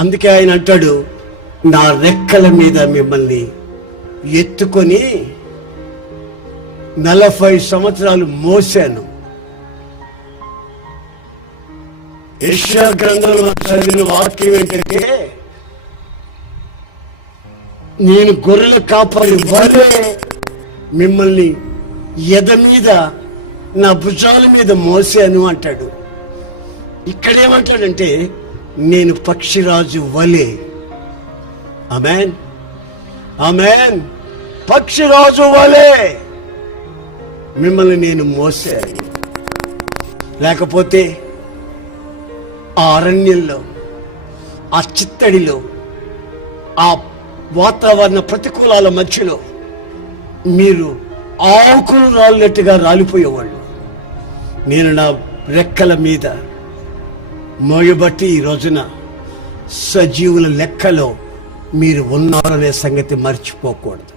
అందుకే ఆయన అంటాడు, నా రెక్కల మీద మిమ్మల్ని ఎత్తుకొని 40 సంవత్సరాలు మోసాను. యెషయా గ్రంథంలో చదివిన వాక్యం ఏంటంటే, నేను గొర్రెల కాపరి వలె మిమ్మల్ని ఎద మీద నా భుజాల మీద మోసాను అంటాడు. ఇక్కడేమంటాడంటే, నేను పక్షిరాజు వలె. ఆమేన్, ఆమేన్. పక్షిరాజు వలె మిమ్మల్ని నేను మోసాను. లేకపోతే ఆ అరణ్యంలో, ఆ చిత్తడిలో, ఆ వాతావరణ ప్రతికూలాల మధ్యలో మీరు ఆకులు రాలినట్టుగా రాలిపోయేవాళ్ళు. నేను నా రెక్కల మీద మోయబట్టి ఈ రోజున సజీవుల లెక్కలో మీరు ఉన్నారనే సంగతి మర్చిపోకూడదు.